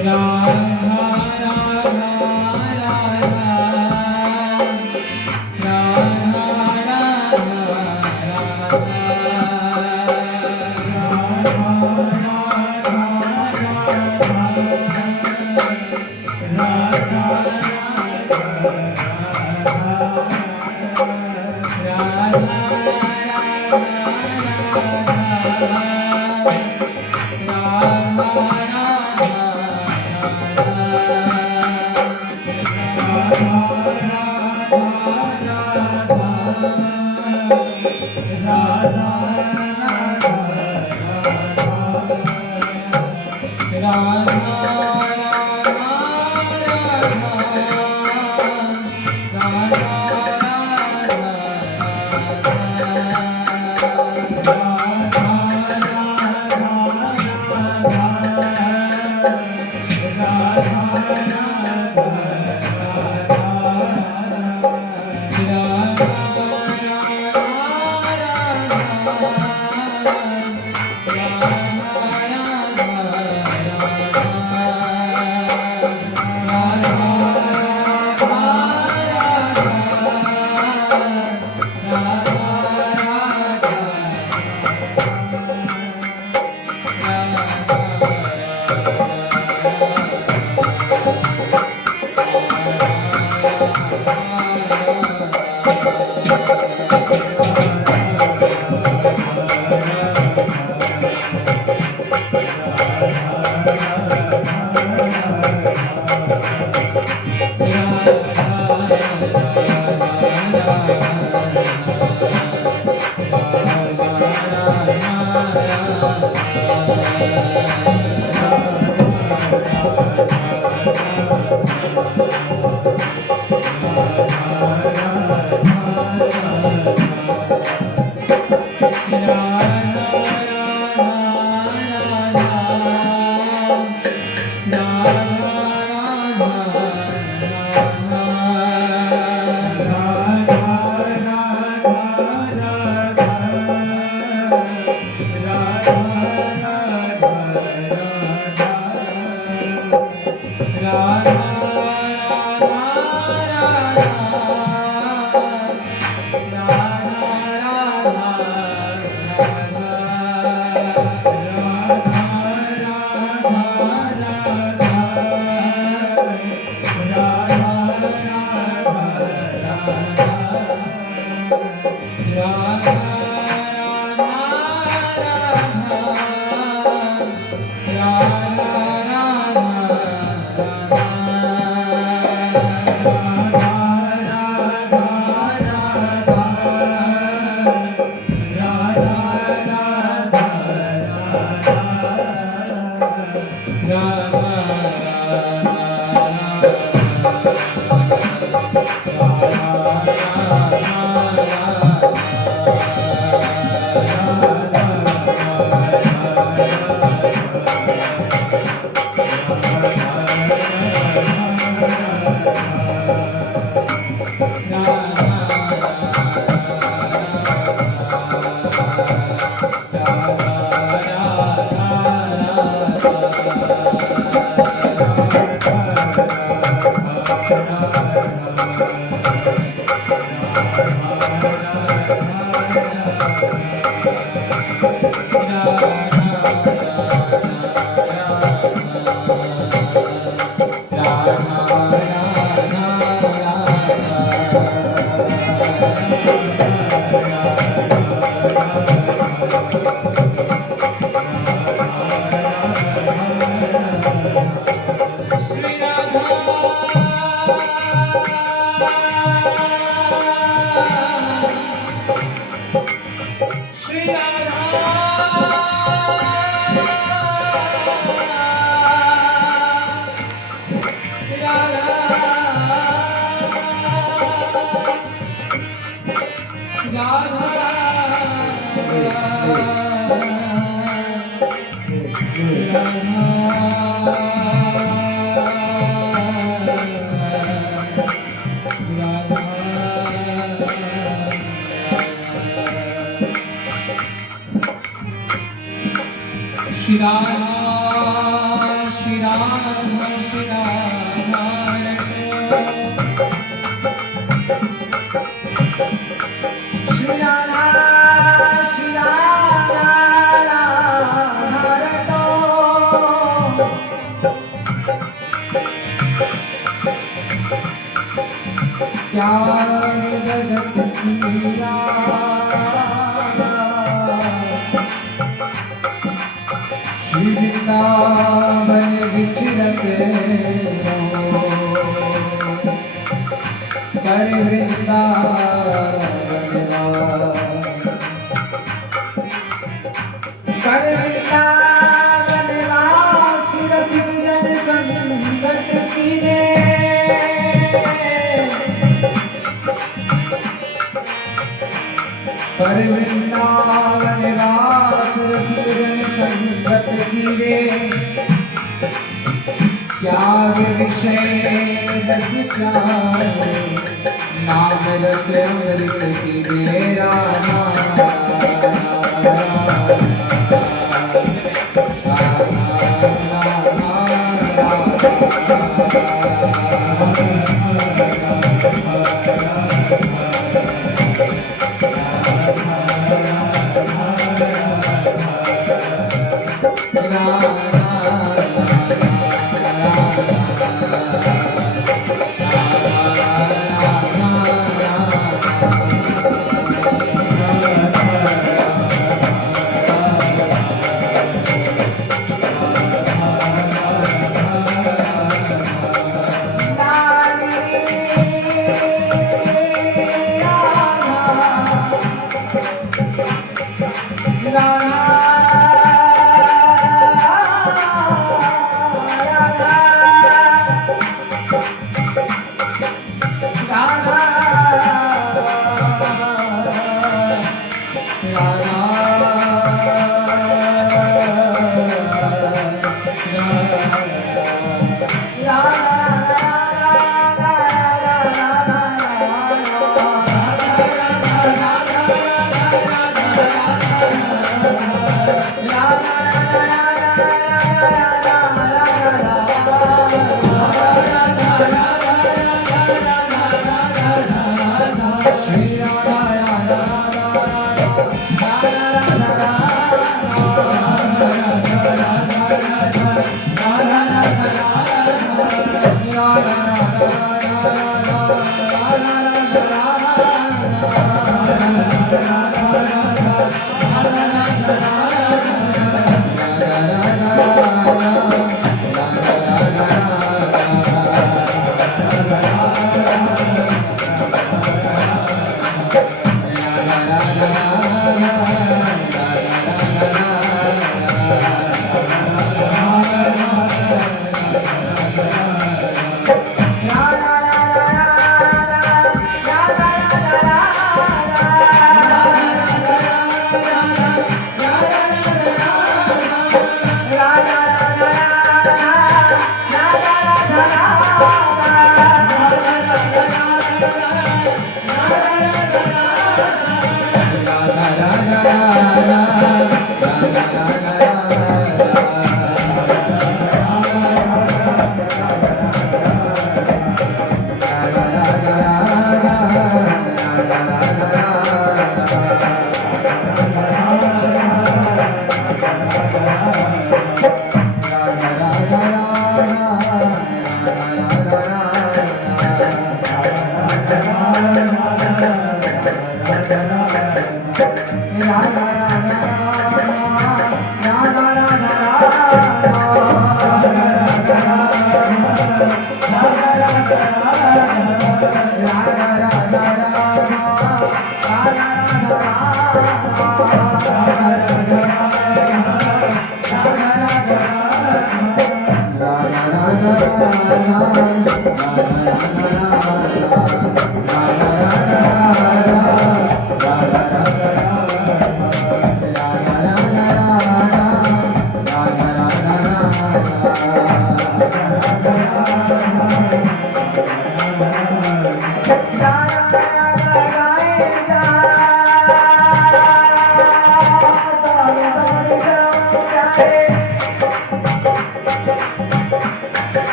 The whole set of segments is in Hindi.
Radha क्या जगत किया श्री वृंदावन विचरत रहो कर वृंदावन कर वृंदावन वास रसिक जन संगत कीजे कर वृंदावन वास रसिक जन संगत कीजे त्याग विषय रस चाहे नाम रस अमृत कीजे राधा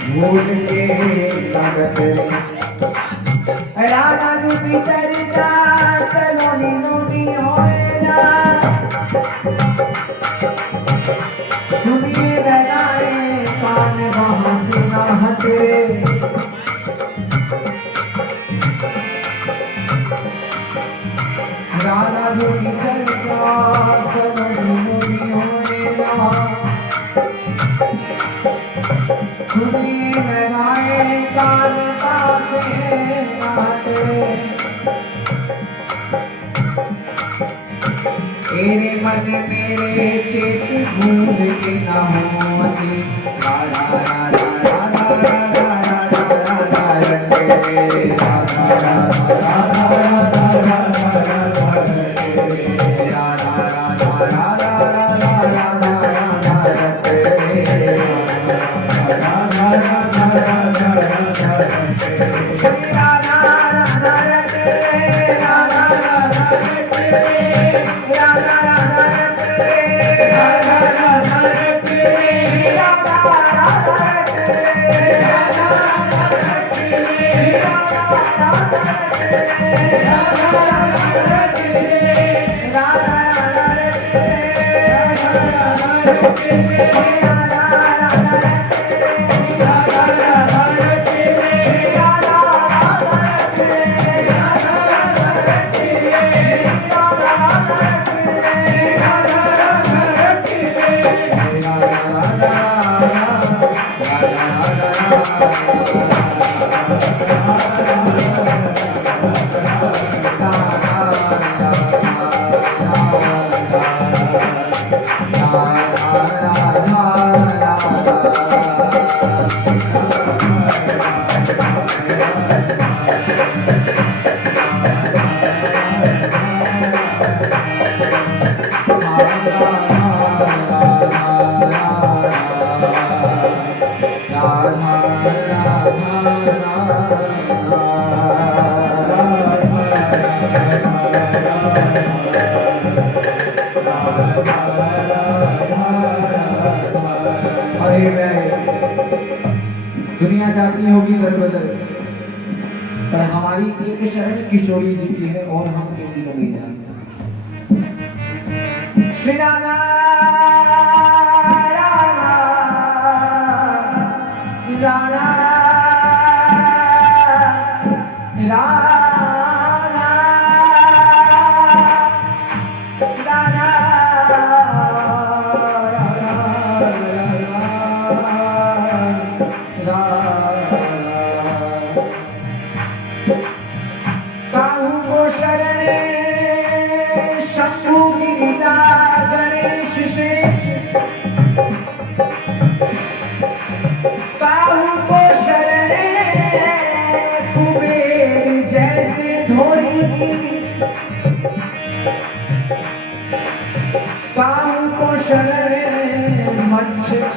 भूल के ताकत राधा जुटी चरिता सलोनी नोनी होएगा सुनिए लगाए कान वहां से ना हटे राधा जुटी चरिता सलोनी नोनी होएगा सुनिए लगाए कान से तेरे मन मेरे चेत भूल के ना हो अचे राधा राधा राधा राधा राधा राधा रंगे राधा राधा राधा राधा राधा राधा रंगे राधा राधा राधा राधा राधा राधा रंगे राधा राधा राधा दुनिया जाती होगी दर बदर पर हमारी एक शरण किशोरी जी की है और हम किसी को नहीं जानते। श्री राधा राधा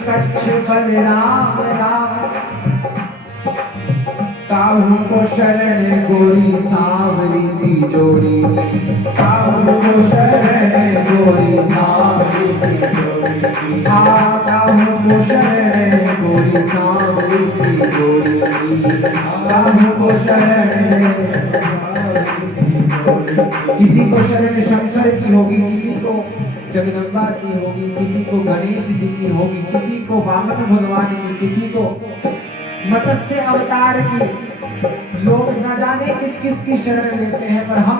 कच्छ बलराम राम काहू को शरण गोरी सांवरी सी जोड़ी काहू को शरण गोरी सांवरी सी जोड़ी काहू को शरण गोरी सांवरी सी जोड़ी काहू को शरण किसी को शरण शंकर की होगी किसी को जगदम्बा की होगी किसी को गणेश जी की होगी किसी को वामन भगवान की किसी को मत्स्य अवतार की लोग न जाने किस किस की शरण लेते हैं पर हम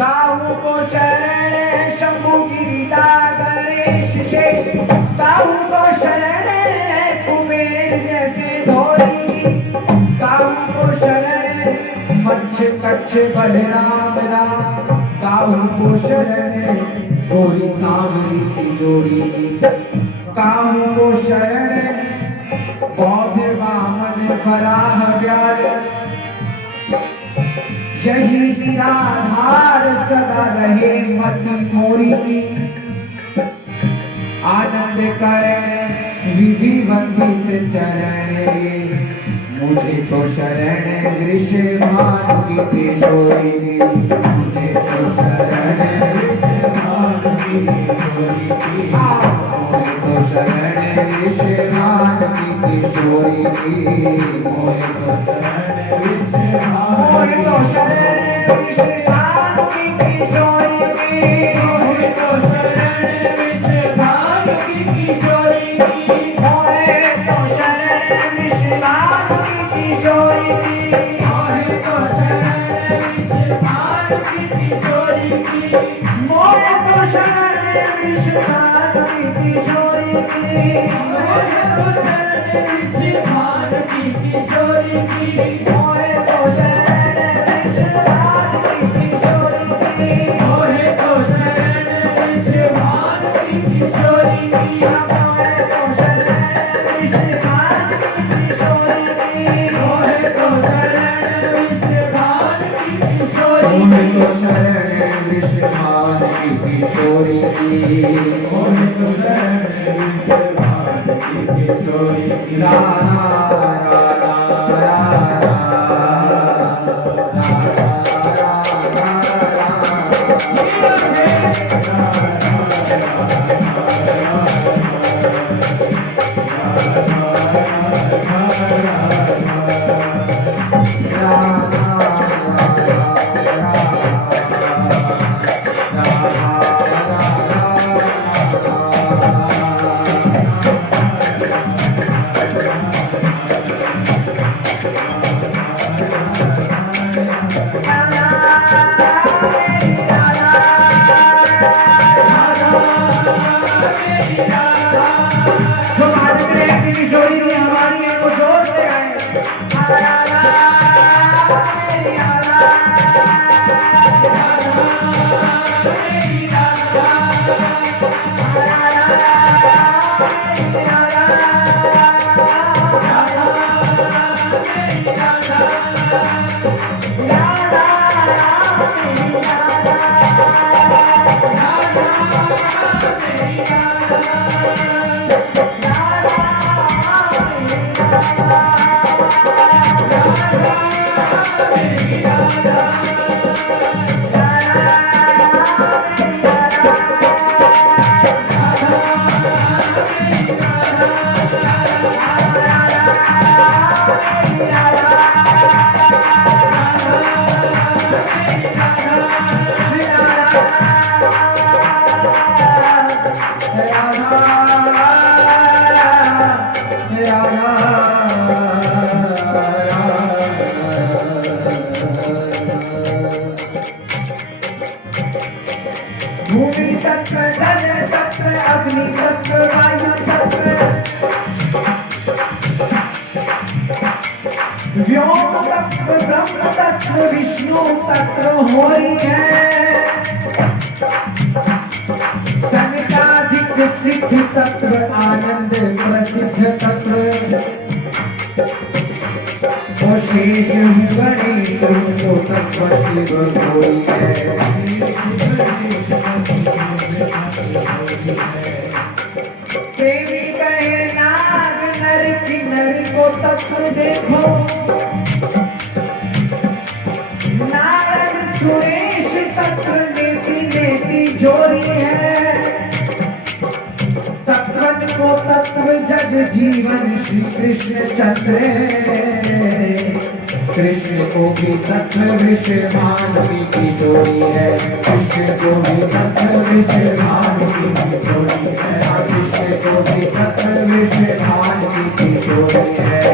काहू को शरण शंभु गिरिजा गणेश शेष काहू को शरण कुबेर जैसे धोरी काहू को शरण मच्छ कच्छ बलराम राम काहू को शरण गोरी सांवरी सी जोड़ी काहू को शरण बौद्ध वामन वराह व्याल यही निराधार सदा रहे मति मोरी की आनंद करण विधि वंदित चरण मुझे तो शरण वृषभानु की किशोरी मुझे तो शरण वृषभानु की किशोरी मुझे तो शरण वृषभानु की किशोरी किशोरी की मोहे तो शरण विषभानु की किशोरी की मोहे तो शरण विषभानु की किशोरी की मोहे तो शरण विषभानु की किशोरी की मोहे तो शरण विषभानु की किशोरी की मोहे तो शरण विषभानु की किशोरी की मोहे तो शरण विषभानु की किशोरी की मोहे तो शरण विषभानु की किशोरी की मोहे तो शरण विषभानु की किशोरी की मोहे तो शरण विषभानु की किशोरी की मोहे तो शरण विषभानु की किशोरी मोहे तो शरण विषभानु की किशोरी की मोहे तो शरण विषभानु की किशोरी की रा रा रा भूमि तत्व जल तत्व अग्नि तत्व वायु तत्व व्योम तत्व ब्रह्म तत्व विष्णु तत्व हो रही है सनकाधिक सिद्ध तत्व आनंद प्रसिद्ध तत्व ओ शेष गणेश तो तत्व शिव होई है प्रेमी कहे नाग नर किन्नर को तत्व देखो नारद सुरेश तत्व नेति नेति जोरी है तत्वन को तत्व जग जीवन श्री कृष्ण चंद्र कृष्ण को भी तत्व विषभानु की किशोरी है कृष्ण को भी तत्व विषभानु की किशोरी है कृष्ण को भी तत्व विषभानु की किशोरी है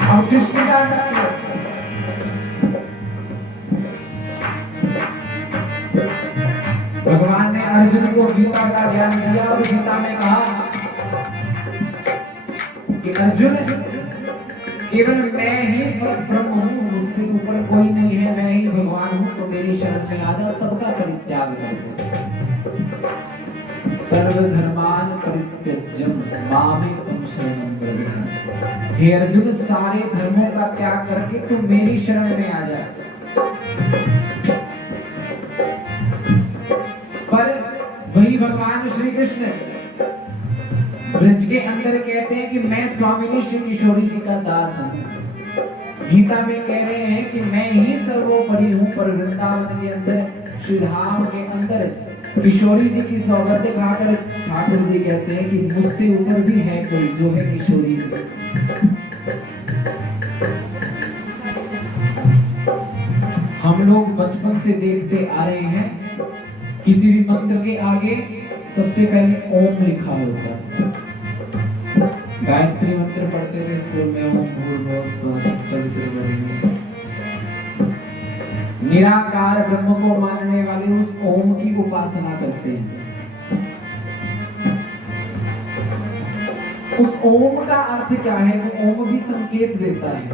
हम कृष्ण का भगवान ने अर्जुन को गीता का ज्ञान दिया और गीता में कहा कि अर्जुन केवल मैं ही ब्रह्म हूँ मुझसे ऊपर कोई नहीं है मैं ही भगवान हूँ तो मेरी शरण में आजा सबका परित्याग कर सर्वधर्मान परित्यज्यम मामेकं शरणं व्रज हे अर्जुन सारे धर्मों का त्याग करके तू मेरी शरण में आ जा पर वही भगवान श्री कृष्ण ब्रज के अंदर कहते हैं कि मैं स्वामिनी श्री किशोरी जी का दास हूँ गीता में कह रहे हैं कि मैं ही सर्वोपरि हूँ पर वृंदावन के अंदर श्री धाम के अंदर किशोरी जी की सौगंध खाकर ठाकुर जी कहते हैं कि मुझसे ऊपर भी है कोई, जो है किशोरी जी। हम लोग बचपन से देखते आ रहे हैं, किसी भी मंत्र के आगे सबसे पहले ओम लिखा होता है। गायत्री मंत्र पढ़ते थे स्कूल में, ओम भूर्भुवः स्वः सवितुर्वरेण्यं। निराकार ब्रह्म को मानने वाले उस ओम की उपासना करते हैं। उस ओम का अर्थ क्या है? वो ओम भी संकेत देता है।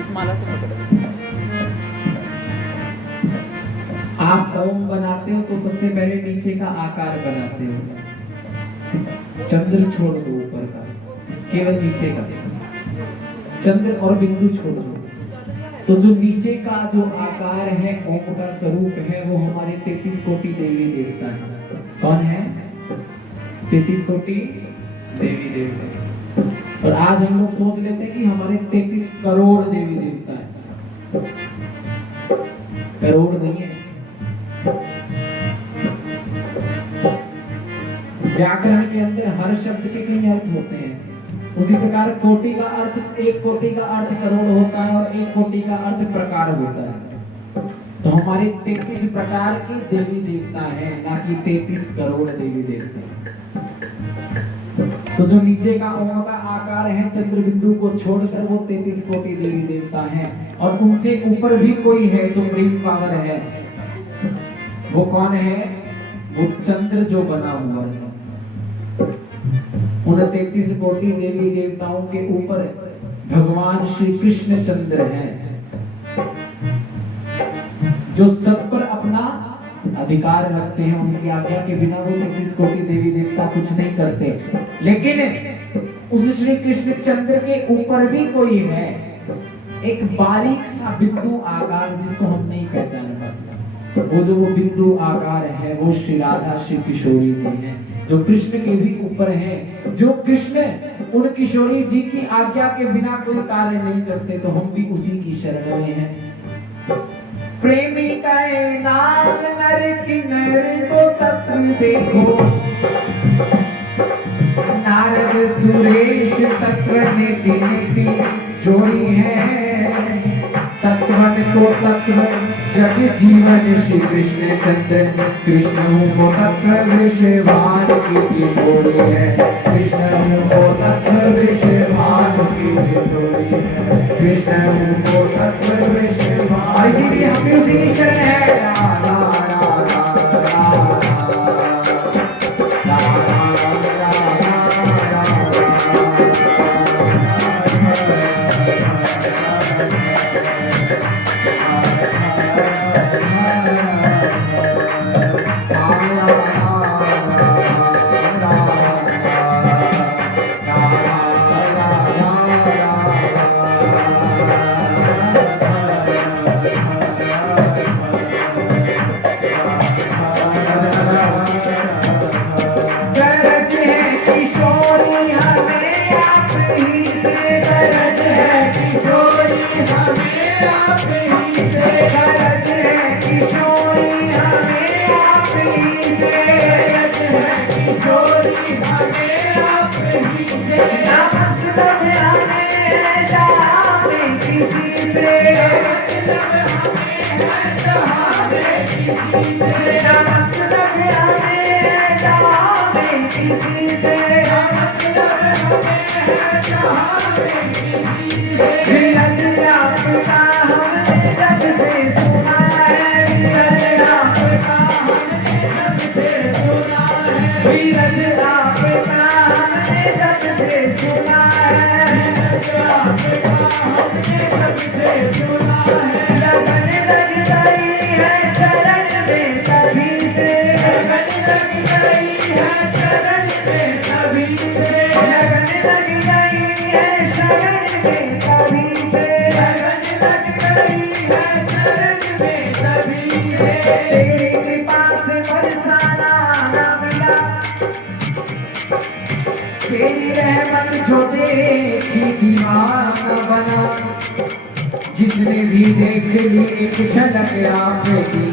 इस माला से पकड़ो। आप ओम बनाते हो तो सबसे पहले नीचे का आकार बनाते हो, चंद्र छोड़ दो ऊपर का, केवल नीचे का चंद्र और बिंदु छोड़ दो। तो जो नीचे का जो आकार है, ओम का स्वरूप है, वो हमारे 33 कोटि देवी देवता है। कौन है? 33 कोटि देवी देवता। और आज हम लोग सोच लेते हैं कि हमारे 33 करोड़ देवी देवता है। करोड़ नहीं है। व्याकरण के अंदर हर शब्द के कई अर्थ होते हैं। उसी प्रकार कोटि का अर्थ, एक कोटि का अर्थ करोड़ होता है और एक कोटि का अर्थ प्रकार होता है। तो हमारे 33 प्रकार के देवी देवता हैं, ना कि 33 करोड़ देवी देवता। तो जो नीचे का ओम का आकार है, चंद्र बिंदु को छोड़कर, वो 33 कोटि देवी देवता हैं। और उनसे ऊपर भी कोई है, सुप्रीम पावर है। वो कौन है? वो चंद्र जो बना हुआ है। उन 33 कोटि देवी देवताओं के ऊपर भगवान श्री कृष्ण चंद्र हैं, जो सब पर अपना अधिकार रखते हैं। उनकी आज्ञा के बिना वो 33 कोटि देवी देवता कुछ नहीं करते। लेकिन उस श्री कृष्ण चंद्र के ऊपर भी कोई है, एक बारीक सा बिंदु आकार, जिसको हम नहीं पहचान पाते। वो बिंदु आकार है, वो श्री राधा श्री किशोरी जी हैं, जो कृष्ण के भी ऊपर हैं। जो कृष्ण उन किशोरी जी की आज्ञा के बिना कोई कार्य नहीं करते, तो हम भी उसी की शरण में हैं। प्रेमी कहे नाग नर किन्नर को तत्व देखो, नारद सुरेश तत्व नेति नेति जोड़ी है। तत्वन को तत्व जग जीवन श्री कृष्ण चंद्र, कृष्ण को तत्व वृषभान की किशोरी है। कृष्ण को तत्व वृषभान की किशोरी है। कृष्ण को तत्व वृषभान, इसीलिए हम भी उसी की शरण है। जिसने भी देखे लिए एक झलक राम की,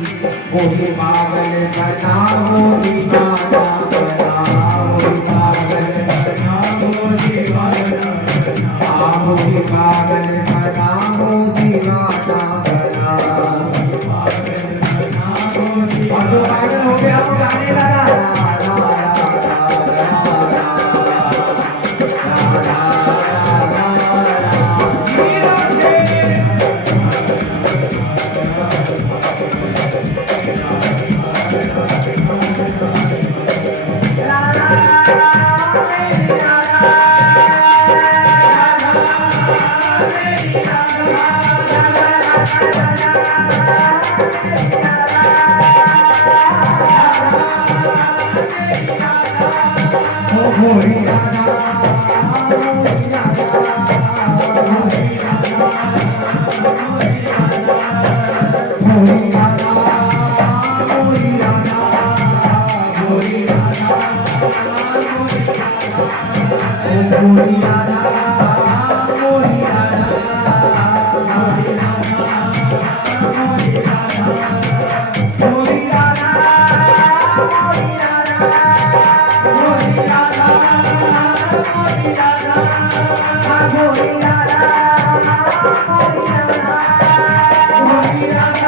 वो भी पागल बना, वो दीवाना बना, वो भी पागल बना, वो दीवाना बना, वो भी पागल बना, वो दीवाना बना। और जो पागल हो गया वो गाने लगा होरी राधा, होरी राधा, होरी राधा, होरी राधा, होरी राधा, होरी राधा, होरी राधा,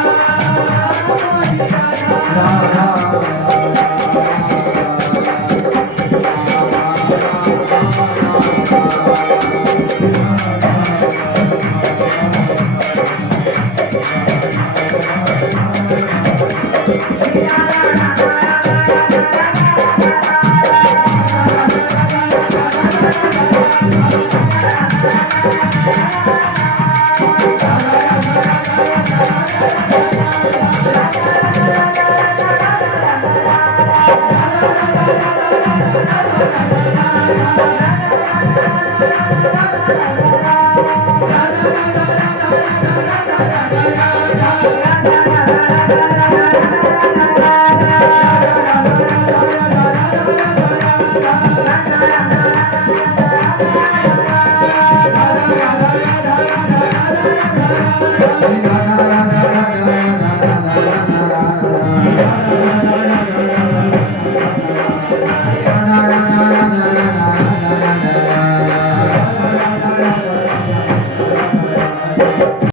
होरी राधा, राधा